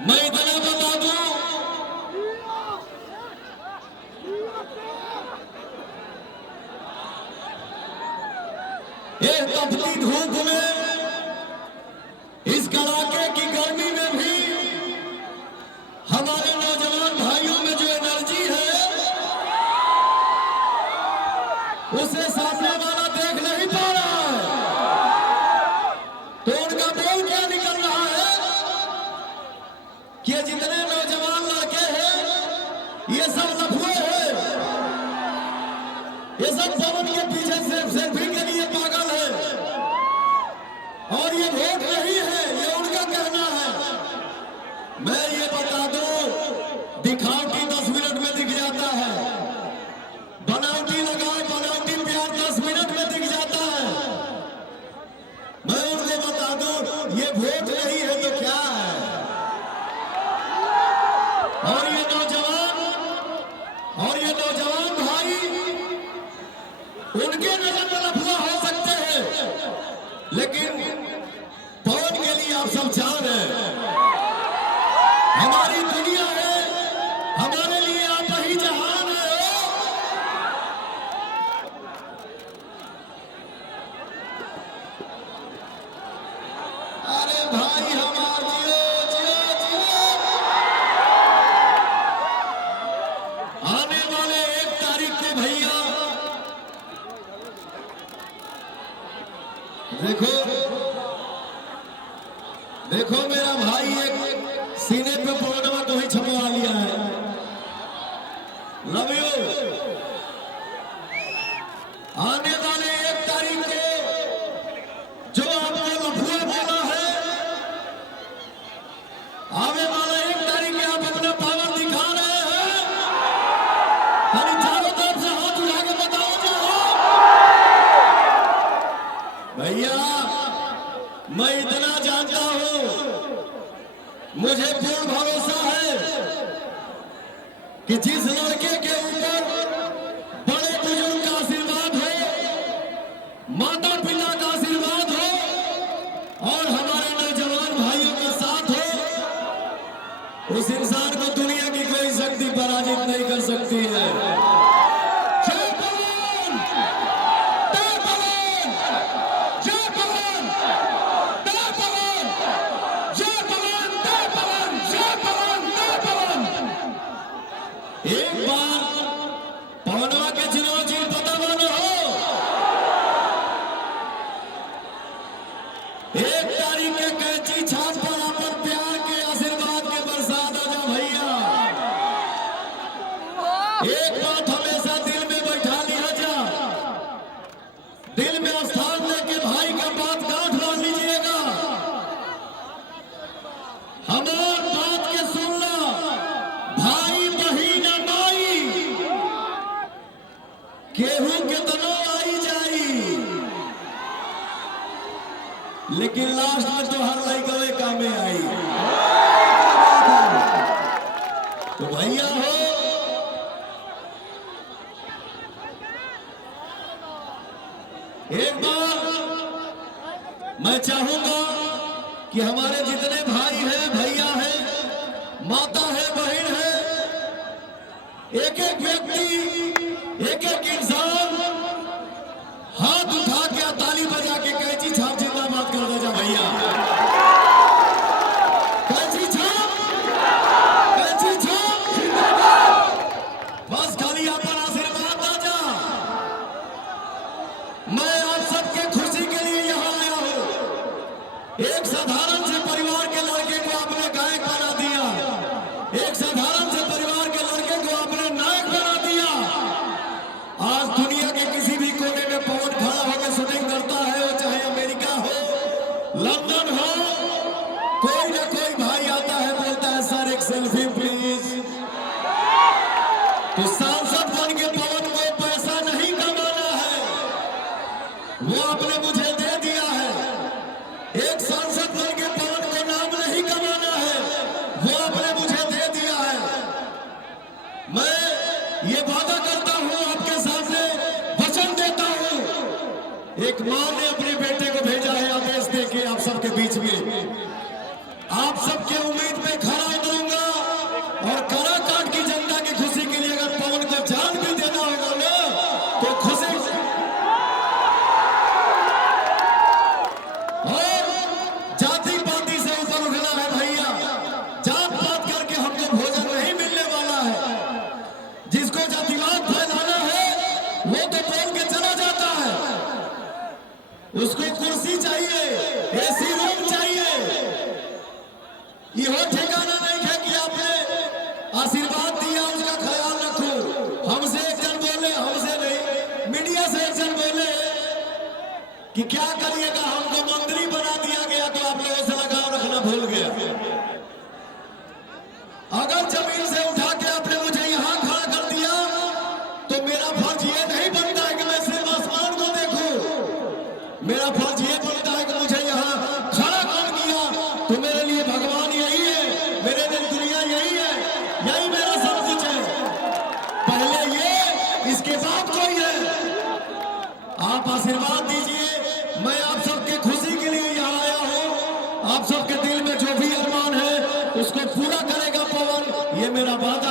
मैं इतना बता दूं, ये तपती धूप में, इस कड़ाके की गर्मी में भी हमारे नौजवान भाइयों में जो एनर्जी है उसे सामने वाला देख नहीं पा रहा है। तो उनका बोल क्या निकल रहा है कि जितने नौजवान लड़के हैं ये सब लफुए हैं, ये सब पवन के पीछे सेल्फी के लिए पागल है और ये वोट नहीं है, ये उनका कहना है। मैं ये बता दूं, दिखावटी 10 मिनट में दिख जाता है, बनावटी लगाए बनावटी प्यार 10 मिनट में दिख जाता है। मैं उनको बता दूं, ये वोट नहीं है तो क्या है। और ये नौजवान भाई, उनके नजर में लफड़ा हो सकते हैं, लेकिन पवन के लिए आप सब जान हैं, हमारी दुनिया है, हमारे लिए आप ही जहान है। अरे भाई हमारे जियो जियो जियो, आने वाले 1 तारीख को भैया देखो देखो, मेरा भाई एक सीने पे पौनवा को ही छपवा लिया है। Love you. आने वाले 1 तारीख को जो आपने लफुआ बोला है, आने वाले 1 तारीख में आप अपना पावर दिखा रहे हैं। यानी चारों तरफ से हाथ उठा के बताओ जहां भैया, मैं इतना जानता हूं, मुझे पूर्ण भरोसा है कि जिस लड़के के ऊपर बड़े बुजुर्ग का आशीर्वाद हो, माता पिता का आशीर्वाद हो और हमारे नौजवान भाइयों का साथ हो, उस इंसान को दुनिया की कोई शक्ति पराजित नहीं कर सकती है। जय पवन! जय पवन! जय पवन! जय पवन! जय पवन! जय पवन! जय पवन! जय पवन! एक बार पवनवा के चिरौंजी पता बनो हो, 1 तारीख के कैंची छाप पर अपन प्यार के आशीर्वाद के बरसात आ जा भैया। एक बात हमेशा दिल में बैठा लिया जा, दिल में स्थान लेके भाई का बात गांठ बांध लीजिएगा। हमार बात के सुनना, भाई बहिन माई केहू कितनो आई जाई, लेकिन लास्ट में तो हर लड़के कामे आई। तो भैया हो, एक बार मैं चाहूंगा कि हमारे जितने भाई हैं, भैया हैं, माता है, बहन है, एक एक व्यक्ति, एक एक इंसान हाथ उठा के ताली बजा के कैंची छाप जिंदाबाद कर दे जा भैया। कैंची छाप जिंदाबाद। बस खाली अपन आशीर्वाद ना जा। मैं आप सबके खुशी के लिए यहाँ आया हूँ। एक साधारण से परिवार के लड़के को आपने गायक बना दिया, एक साधारण से परिवार के लड़के को आपने नायक बना दिया। आज दुनिया के किसी भी कोने में पवन खड़ा होकर शूटिंग करता है, वो चाहे अमेरिका हो, लंदन हो, कोई ना कोई भाई आता है, बोलता है सर एक सेल्फी प्लीज। तो सांसद बन के पवन को पैसा नहीं कमाना है, वो आपने मुझे दे दिया है। एक सांसद बन के पवन को नाम नहीं कमाना है, वो आपने मुझे दे दिया है। मैं ये वादा करता हूं, आपके सामने वचन देता हूं, एक मां ने अपने बेटे को भेजा है आदेश देके आप सबके बीच में। आपके उम्मीद पे खरा उतरूंगा और काराकाट की जनता की खुशी के लिए अगर पवन को जान भी देना होगा ना तो खुशी और जाति पाति से ऊपर उठना है भैया। जात पात करके हमको भोजन नहीं मिलने वाला है। जिसको जातिवाद फैलाना है वो तो बोल के चला जाता है। उसको कुर्सी चाहिए, एसी रूम चाहिए। यह ठिकाना नहीं है कि आपने आशीर्वाद दिया उसका ख्याल रखो। हमसे एक जन बोले, हमसे नहीं, मीडिया से एक जन बोले कि क्या करिएगा, हमको मंत्री बना दिया गया तो आप लोगों से लगाव रखना भूल गया। अगर जमीन से उठा के आपने मुझे यहां खड़ा कर दिया तो मेरा फर्ज ये नहीं बनता है कि मैं सिर्फ आसमान को देखूं। मेरा फर्ज ये बनता है कि मुझे यहाँ खड़ा कर दिया तो मेरे लिए भगवान यही है, मेरे लिए दुनिया यही है, यही मेरा सब कुछ है। पहले ये, इसके बाद कोई है। आप आशीर्वाद दीजिए। मैं आप सबके खुशी के लिए यहाँ आया हूँ। आप सबके दिल में जो भी अरमान है उसको पूरा करेगा पवन, ये मेरा बात